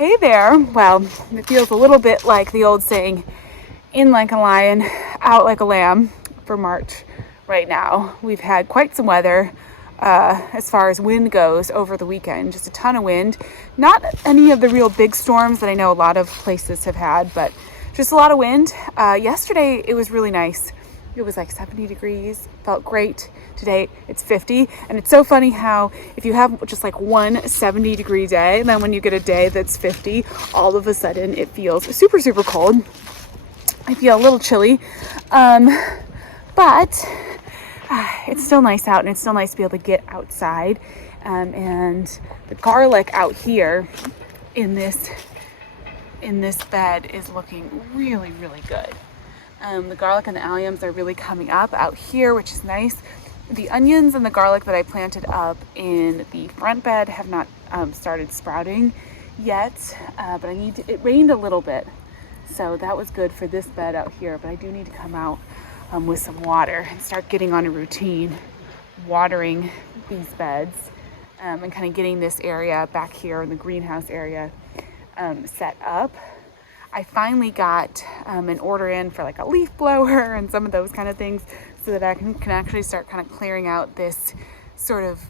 Hey there. Well, it feels a little bit like the old saying, in like a lion, out like a lamb for March right now. We've had quite some weather as far as wind goes over the weekend. Just a ton of wind. Not any of the real big storms that I know a lot of places have had, but just a lot of wind. Yesterday, it was really nice. It was like 70 degrees, felt great. Today it's 50. And it's so funny how if you have just like one 70-degree day, and then when you get a day that's 50, all of a sudden it feels super, super cold. I feel a little chilly, but it's still nice out, and it's still nice to be able to get outside. And the garlic out here in this bed is looking really, really good. The garlic and the alliums are really coming up out here, which is nice. The onions and the garlic that I planted up in the front bed have not started sprouting yet, but it rained a little bit, so that was good for this bed out here, but I do need to come out with some water and start getting on a routine watering these beds and kind of getting this area back here in the greenhouse area set up. I finally got an order in for like a leaf blower and some of those kind of things so that I can actually start kind of clearing out this sort of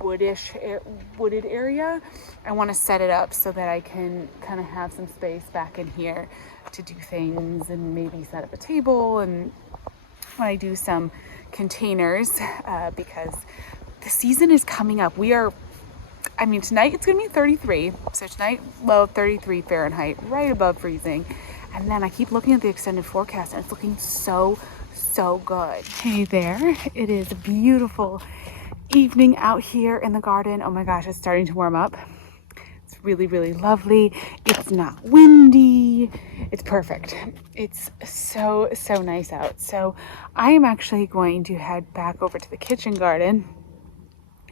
wooded area. I want to set it up so that I can kind of have some space back in here to do things and maybe set up a table and when I do some containers because the season is coming up. Tonight it's going to be 33. So tonight, low of 33 Fahrenheit, right above freezing. And then I keep looking at the extended forecast and it's looking so good. Hey there. It is a beautiful evening out here in the garden. Oh my gosh, it's starting to warm up. It's really, really lovely. It's not windy. It's perfect. It's so nice out. So I am actually going to head back over to the kitchen garden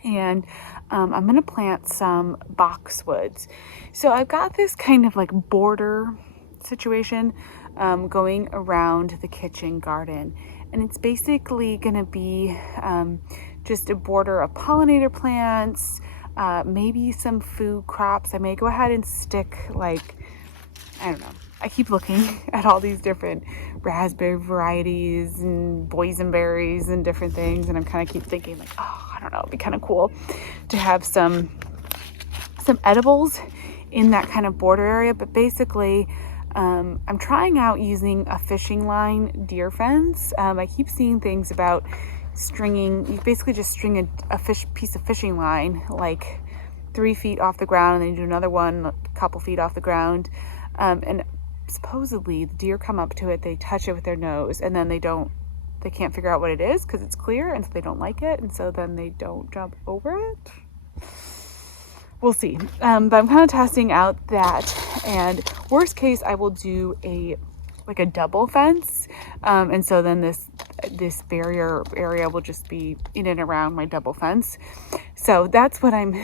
and I'm going to plant some boxwoods. So I've got this kind of like border situation going around the kitchen garden. And it's basically going to be just a border of pollinator plants, maybe some food crops. I may go ahead and stick I don't know. I keep looking at all these different raspberry varieties and boysenberries and different things. And I'm kind of keep thinking I don't know, it'd be kind of cool to have some edibles in that kind of border area. But basically, I'm trying out using a fishing line deer fence. I keep seeing things about you basically just string a piece of fishing line like 3 feet off the ground, and then you do another one a couple feet off the ground. And supposedly the deer come up to it, they touch it with their nose, and then they can't figure out what it is because it's clear, and so they don't like it, and so then they don't jump over it. We'll see. But I'm kind of testing out that, and worst case, I will do a double fence, and so then this barrier area will just be in and around my double fence. So that's what I'm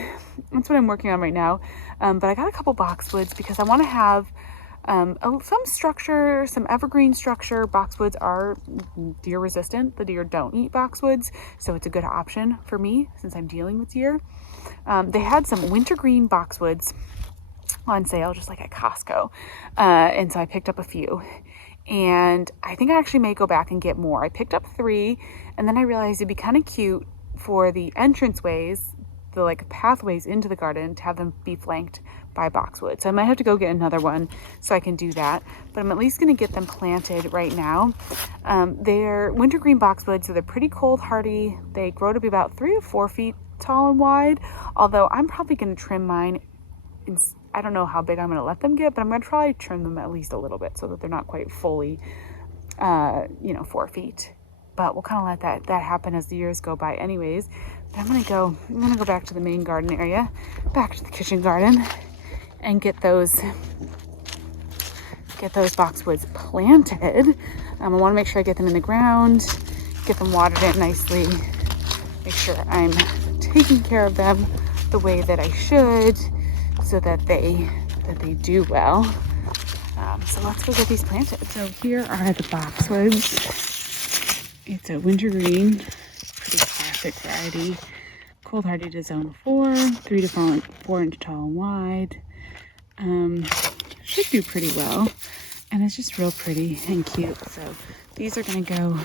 working on right now. But I got a couple boxwoods because I want to have some structure, some evergreen structure. Boxwoods are deer resistant. The deer don't eat boxwoods, so it's a good option for me since I'm dealing with deer. They had some wintergreen boxwoods on sale, just like at Costco, and so I picked up a few. And I think I actually may go back and get more. I picked up 3, and then I realized it'd be kind of cute for the entranceways, the pathways into the garden, to have them be flanked by boxwood. So I might have to go get another one so I can do that, but I'm at least going to get them planted right now. They're wintergreen boxwoods, so they're pretty cold hardy. They grow to be about 3 to 4 feet tall and wide, although I'm probably going to trim mine. I don't know how big I'm going to let them get, but I'm going to try to trim them at least a little bit so that they're not quite fully 4 feet. But we'll kind of let that happen as the years go by anyways. But I'm going to go back to the main garden area, back to the kitchen garden, and get those boxwoods planted. I want to make sure I get them in the ground, get them watered in nicely, make sure I'm taking care of them the way that I should so that they do well. So let's go get these planted. So here are the boxwoods. It's a wintergreen, pretty classic variety. Cold hardy to zone 4, 3 to 4 inch tall and wide. should do pretty well. And it's just real pretty and cute. So these are gonna go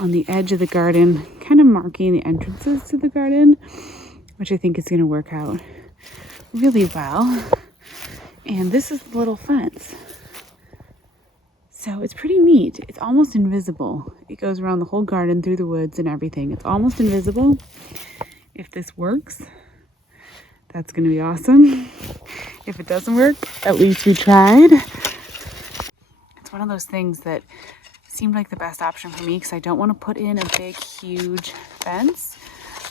on the edge of the garden, kind of marking the entrances to the garden, which I think is gonna work out really well. And this is the little fence. So it's pretty neat. It's almost invisible. It goes around the whole garden, through the woods and everything. It's almost invisible. If this works, that's gonna be awesome. If it doesn't work, at least we tried. It's one of those things that seemed like the best option for me because I don't want to put in a big, huge fence.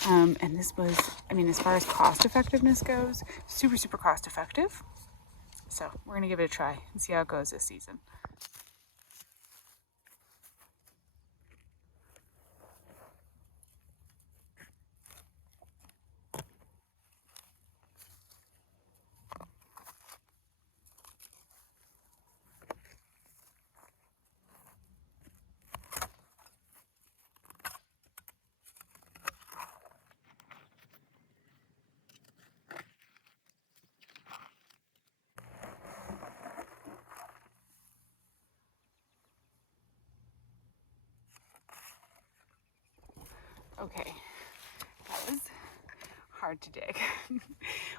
And this was, I mean, as far as cost effectiveness goes, super, super cost effective. So we're gonna give it a try and see how it goes this season. Okay, that was hard to dig.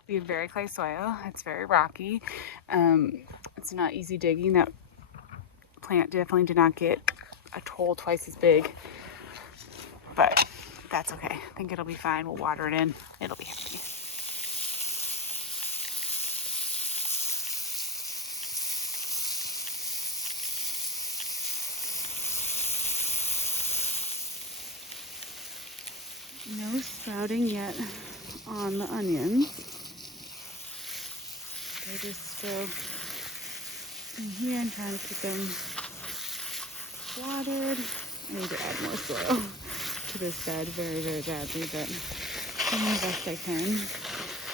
We have very clay soil. It's very rocky. It's not easy digging. That plant definitely did not get a hole twice as big, but that's okay. I think it'll be fine. We'll water it in. It'll be happy. No sprouting yet on the onions. They're just still in here and trying to keep them watered. I need to add more soil to this bed very, very badly, but I'm doing the best I can.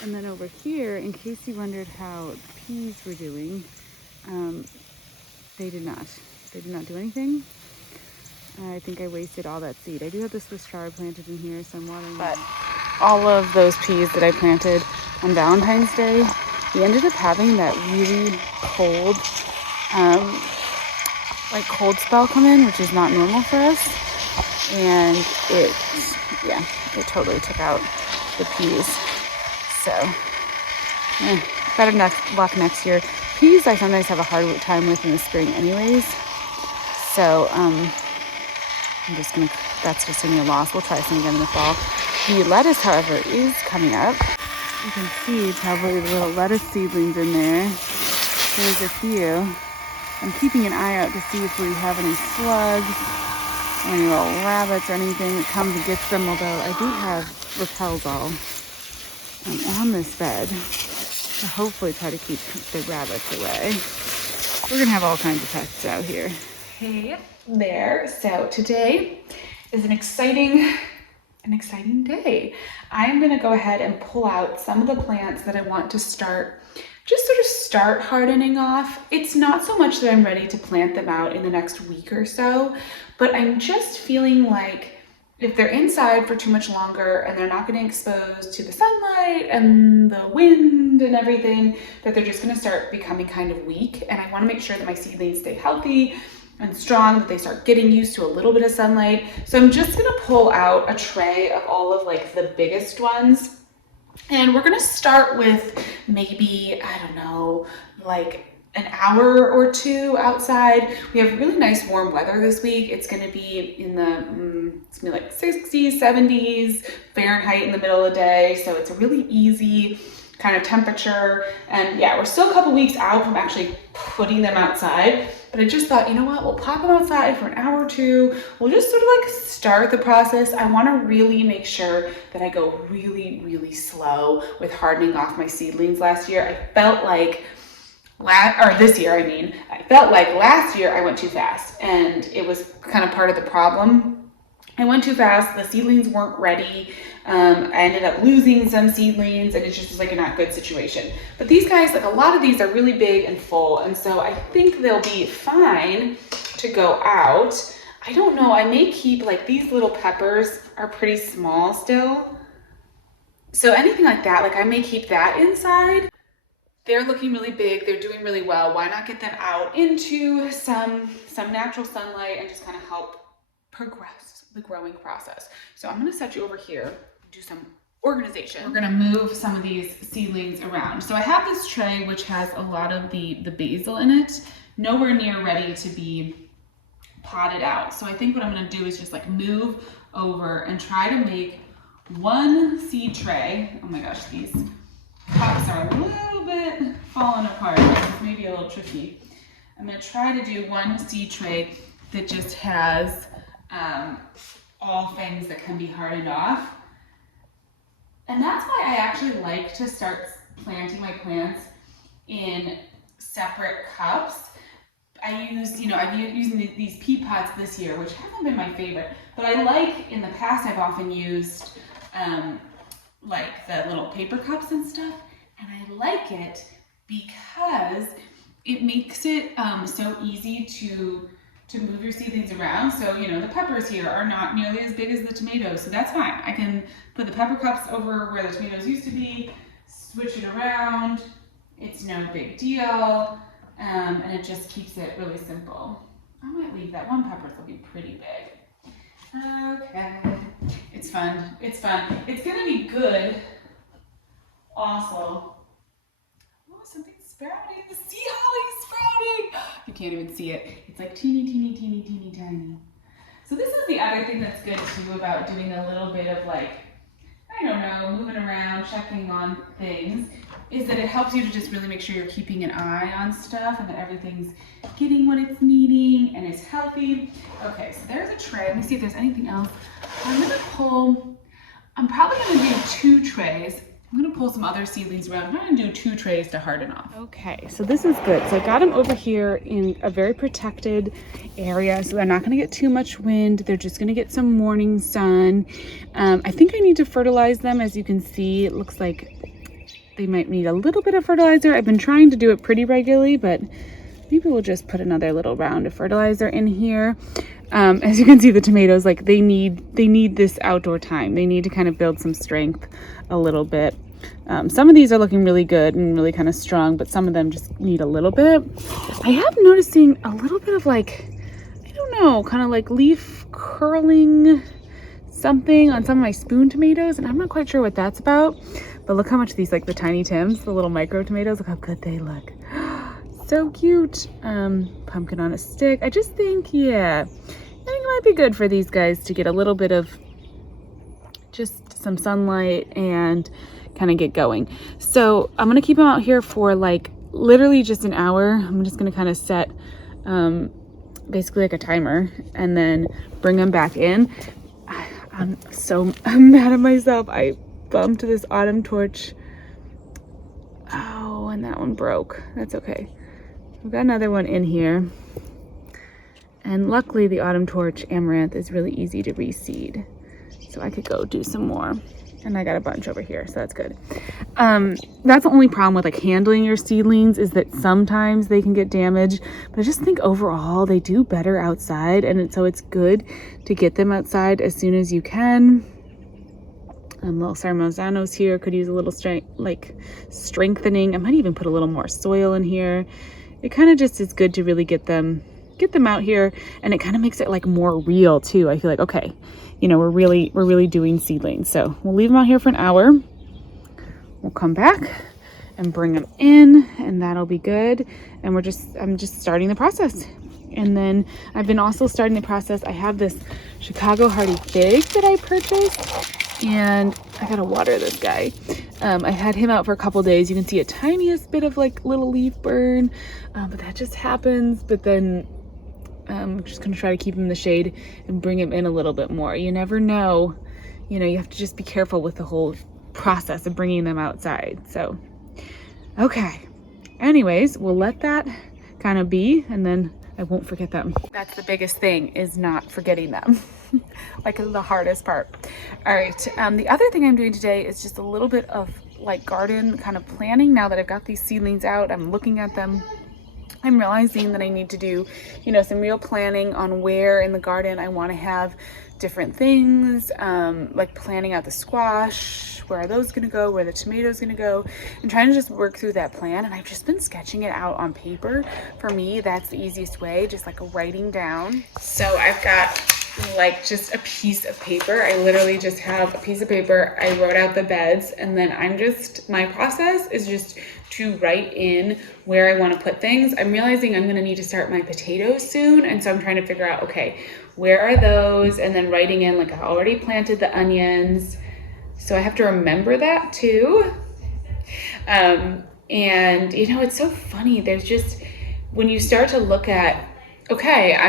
And then over here, in case you wondered how peas were doing, they did not do anything. I think I wasted all that seed. I do have the Swiss chard planted in here, so I'm watering. But all of those peas that I planted on Valentine's Day, we ended up having that really cold, cold spell come in, which is not normal for us. And it totally took out the peas. So, better luck next year. Peas I sometimes have a hard time with in the spring anyways. So, that's just gonna be a loss. We'll try some again in the fall. The lettuce, however, is coming up. You can see probably the little lettuce seedlings in there. There's a few. I'm keeping an eye out to see if we have any slugs, or any little rabbits or anything that comes and gets them, although I do have repels all on this bed to hopefully try to keep the rabbits away. We're gonna have all kinds of pests out here. Hey there. So today is an exciting day. I'm going to go ahead and pull out some of the plants that I want to start hardening off. It's not so much that I'm ready to plant them out in the next week or so, but I'm just feeling like if they're inside for too much longer and they're not getting exposed to the sunlight and the wind and everything, that they're just going to start becoming kind of weak. And I want to make sure that my seedlings stay healthy and strong, that they start getting used to a little bit of sunlight. So I'm just gonna pull out a tray of all of the biggest ones. And we're gonna start with maybe, I don't know, an hour or two outside. We have really nice warm weather this week. It's gonna be in the, it's gonna be 60s, 70s Fahrenheit in the middle of the day. So it's a really easy kind of temperature. And yeah, we're still a couple weeks out from actually putting them outside. But I just thought, you know what, we'll pop them outside for an hour or two. We'll just sort of start the process. I want to really make sure that I go really, really slow with hardening off my seedlings last year. I felt like, this year, I felt like last year I went too fast, and it was kind of part of the problem. I went too fast, the seedlings weren't ready. I ended up losing some seedlings, and it just was a not good situation. But these guys, a lot of these are really big and full, and so I think they'll be fine to go out. I don't know, I may keep, these little peppers are pretty small still. So anything like that, I may keep that inside. they're looking really big, they're doing really well. Why not get them out into some natural sunlight and just kind of help progress the growing process. So I'm gonna set you over here, do some organization. We're gonna move some of these seedlings around. So I have this tray which has a lot of the basil in it, nowhere near ready to be potted out. So I think what I'm gonna do is just like move over and try to make one seed tray. Oh my gosh, these cups are a little bit falling apart. It's maybe a little tricky. I'm gonna try to do one seed tray that just has all things that can be hardened off. And that's why I actually like to start planting my plants in separate cups. I've using these peat pots this year, which haven't been my favorite, but I like, in the past I've often used like the little paper cups and stuff, and I like it because it makes it so easy to move your seedlings around. So, the peppers here are not nearly as big as the tomatoes, so that's fine. I can put the pepper cups over where the tomatoes used to be, switch it around. It's no big deal, and it just keeps it really simple. I might leave that one pepper, will be pretty big. Okay, it's fun. It's fun. It's gonna be good. Also, oh, something's sprouting. The sea holly's sprouting. You can't even see it. It's like teeny, teeny, teeny, teeny, tiny. So this is the other thing that's good too about doing a little bit of like, I don't know, moving around, checking on things, is that it helps you to just really make sure you're keeping an eye on stuff and that everything's getting what it's needing and is healthy. Okay, so there's a tray. Let me see if there's anything else. I'm probably gonna do 2 trays. I'm gonna pull some other seedlings around. I'm gonna do 2 trays to harden off. Okay, so this is good. So I got them over here in a very protected area, so they're not gonna get too much wind. They're just gonna get some morning sun. I think I need to fertilize them. As you can see, it looks like they might need a little bit of fertilizer. I've been trying to do it pretty regularly, but maybe we'll just put another little round of fertilizer in here. As you can see, the tomatoes, like they need this outdoor time. They need to kind of build some strength a little bit. Some of these are looking really good and really kind of strong, but some of them just need a little bit. I have noticing a little bit of like, I don't know, kind of like leaf curling something on some of my spoon tomatoes, and I'm not quite sure what that's about. But look how much these, like the tiny Tims, the little micro tomatoes, look how good they look. So cute. Pumpkin on a stick. I just think, yeah, I think it might be good for these guys to get a little bit of just some sunlight and kind of get going. So I'm gonna keep them out here for like literally just an hour. I'm just gonna kind of set basically like a timer and then bring them back in. I'm mad at myself. I bumped this autumn torch. Oh, and that one broke. That's okay. We've got another one in here. And luckily the autumn torch amaranth is really easy to reseed. So I could go do some more. And I got a bunch over here, so that's good. That's the only problem with like handling your seedlings, is that sometimes they can get damaged. But I just think overall they do better outside, and so it's good to get them outside as soon as you can. Little Sarmozanos here could use a little strengthening. I might even put a little more soil in here. It kind of just is good to really get them out here, and it kind of makes it like more real too. I feel like, okay, we're really doing seedlings. So we'll leave them out here for an hour. We'll come back and bring them in, and that'll be good. And I'm just starting the process. And then I've been also starting the process. I have this Chicago Hardy fig that I purchased, and I gotta water this guy. I had him out for a couple days. You can see a tiniest bit of like little leaf burn, but that just happens. But then I'm just gonna try to keep him in the shade and bring him in a little bit more. You never know, you have to just be careful with the whole process of bringing them outside. So, okay. Anyways, we'll let that kind of be, and then I won't forget them. That's the biggest thing, is not forgetting them. Like the hardest part. All right, the other thing I'm doing today is just a little bit of like garden kind of planning. Now that I've got these seedlings out, I'm looking at them. I'm realizing that I need to do, you know, some real planning on where in the garden I want to have different things, like planning out the squash, where are those going to go, where the tomatoes going to go, and trying to just work through that plan. And I've just been sketching it out on paper. For me, that's the easiest way, just like writing down. So I've got like just a piece of paper. I literally just have a piece of paper. I wrote out the beds, and then my process is just to write in where I want to put things. I'm realizing I'm going to need to start my potatoes soon, and so I'm trying to figure out, okay, where are those? And then writing in, like, I already planted the onions, so I have to remember that too. And you know, it's so funny. There's just, when you start to look at, okay, I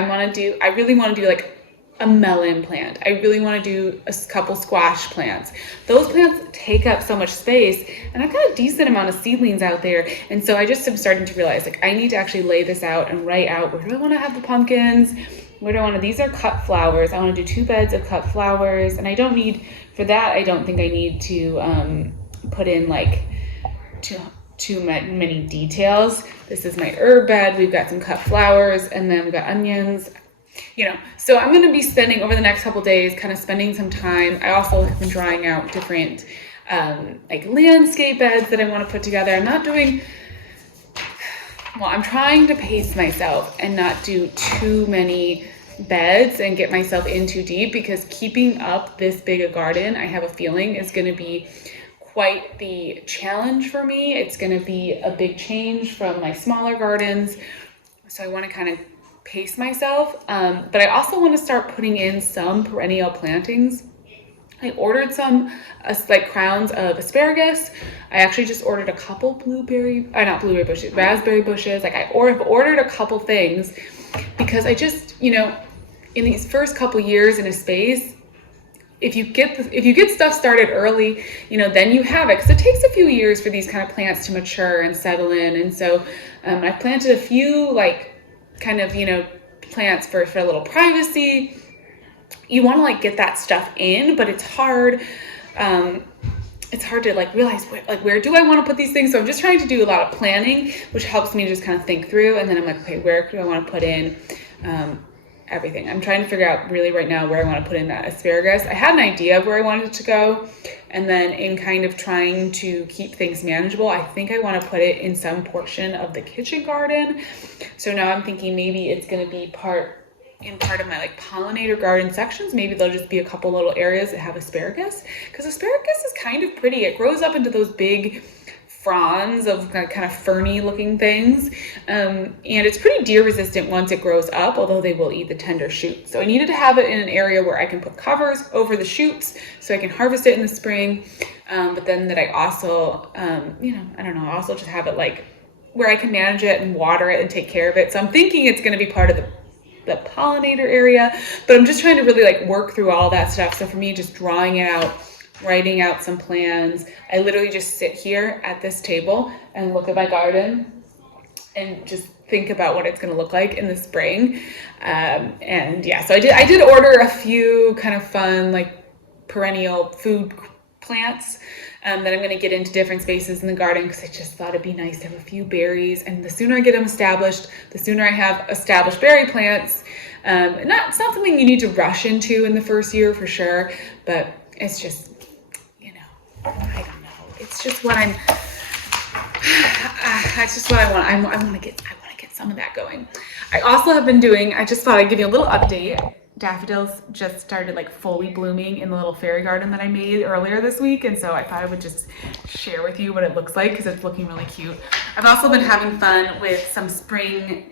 really want to do like a melon plant. I really want to do a couple squash plants. Those plants take up so much space, and I've got a decent amount of seedlings out there. And so I just am starting to realize, like, I need to actually lay this out and write out, where do I want to have the pumpkins? Where do I want to, these are cut flowers. I want to do 2 beds of cut flowers. And I don't need, for that, I don't think I need to put in like too many details. This is my herb bed. We've got some cut flowers, and then we've got onions. You know, so I'm going to be spending over the next couple days, kind of spending some time. I also have been drawing out different like landscape beds that I want to put together. I'm trying to pace myself and not do too many beds and get myself in too deep, because keeping up this big a garden, I have a feeling, is going to be quite the challenge for me. It's going to be a big change from my smaller gardens. So I want to kind of pace myself, but I also want to start putting in some perennial plantings. I ordered some like crowns of asparagus. I actually just ordered a couple raspberry bushes. Like, I've ordered a couple things, because I just, you know, in these first couple years in a space, if you get stuff started early, you know, then you have it, because it takes a few years for these kind of plants to mature and settle in. And so I've planted a few, like, kind of, you know, plants for a little privacy. You want to like get that stuff in, but it's hard. It's hard to like realize where do I want to put these things. So I'm just trying to do a lot of planning, which helps me just kind of think through. And then I'm like, okay, where do I want to put in everything? I'm trying to figure out really right now where I want to put in that asparagus. I had an idea of where I wanted it to go. And then in kind of trying to keep things manageable, I think I want to put it in some portion of the kitchen garden. So now I'm thinking maybe it's going to be part of my like pollinator garden sections. Maybe there'll just be a couple little areas that have asparagus, because asparagus is kind of pretty. It grows up into those big fronds of kind of ferny looking things. And it's pretty deer resistant once it grows up, although they will eat the tender shoots. So I needed to have it in an area where I can put covers over the shoots so I can harvest it in the spring. But then that I also, you know, I don't know, also just have it like where I can manage it and water it and take care of it. So I'm thinking it's going to be part of the pollinator area, but I'm just trying to really like work through all that stuff. So for me, just drawing it out, writing out some plans. I literally just sit here at this table and look at my garden and just think about what it's going to look like in the spring. And yeah, so I did order a few kind of fun, like perennial food plants that I'm going to get into different spaces in the garden, because I just thought it'd be nice to have a few berries. And the sooner I get them established, the sooner I have established berry plants. It's not something you need to rush into in the first year for sure, but it's just, I don't know. It's just what it's just what I want. I want to get some of that going. I also have been doing, I just thought I'd give you a little update. Daffodils just started like fully blooming in the little fairy garden that I made earlier this week. And so I thought I would just share with you what it looks like, because it's looking really cute. I've also been having fun with some spring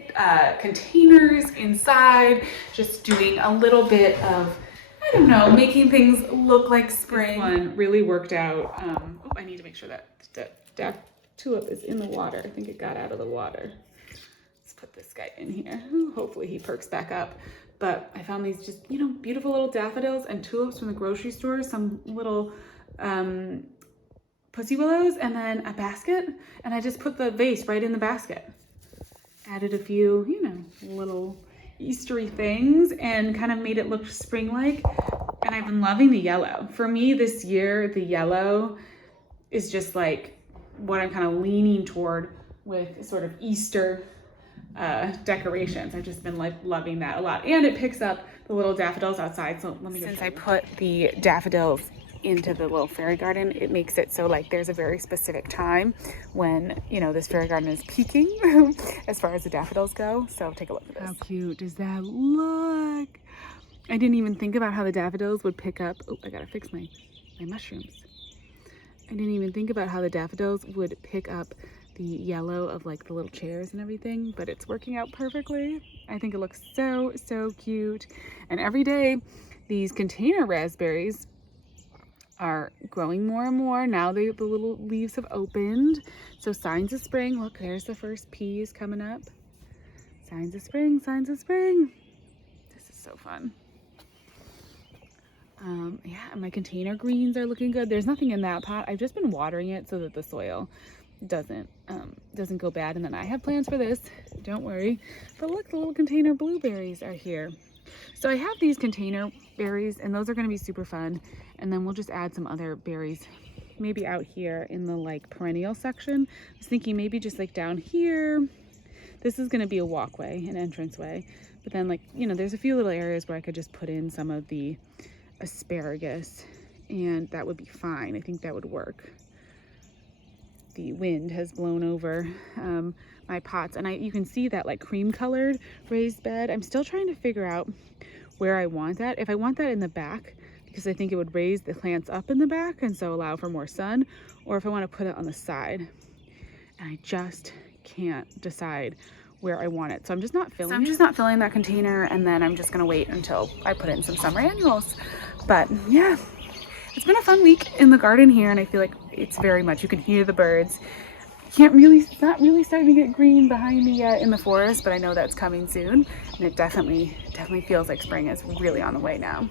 containers inside, just doing a little bit of, I don't know, making things look like spring. This one really worked out. I need to make sure that tulip is in the water. I think it got out of the water. Let's put this guy in here. Hopefully he perks back up. But I found these just, beautiful little daffodils and tulips from the grocery store, some little pussy willows, and then a basket. And I just put the vase right in the basket. Added a few, little Eastery things and kind of made it look spring-like. And I've been loving the yellow. For me this year, the yellow is just like what I'm kind of leaning toward with sort of Easter decorations. I've just been like loving that a lot. And it picks up the little daffodils outside. So let me Since I put the daffodils into the little fairy garden, it makes it so like there's a very specific time when, you know, this fairy garden is peaking as far as the daffodils go. So take a look at this. How cute does that look? I didn't even think about how the daffodils would pick up. Oh, I gotta fix my mushrooms. I didn't even think about how the daffodils would pick up the yellow of like the little chairs and everything, but it's working out perfectly. I think it looks so, so cute. And every day these container raspberries are growing more and more. Now the little leaves have opened. So signs of spring. Look, there's the first peas coming up. Signs of spring, signs of spring. This is so fun. Yeah, and my container greens are looking good. There's nothing in that pot. I've just been watering it so that the soil doesn't go bad. And then I have plans for this, don't worry. But look, the little container blueberries are here. So I have these container berries, and those are going to be super fun. And then we'll just add some other berries maybe out here in the like perennial section. I was thinking maybe just like down here. This is going to be a walkway, an entranceway. But then, like, you know, there's a few little areas where I could just put in some of the asparagus, and that would be fine. I think that would work. The wind has blown over my pots, and you can see that like cream colored raised bed. I'm still trying to figure out where I want that. If I want that in the back, because I think it would raise the plants up in the back and so allow for more sun, or if I want to put it on the side. And I just can't decide where I want it. So I'm just not filling that container, and then I'm just gonna wait until I put in some summer annuals. But yeah, it's been a fun week in the garden here, and I feel like it's very much, you can hear the birds. It's not really starting to get green behind me yet in the forest, but I know that's coming soon, and it definitely feels like spring is really on the way now.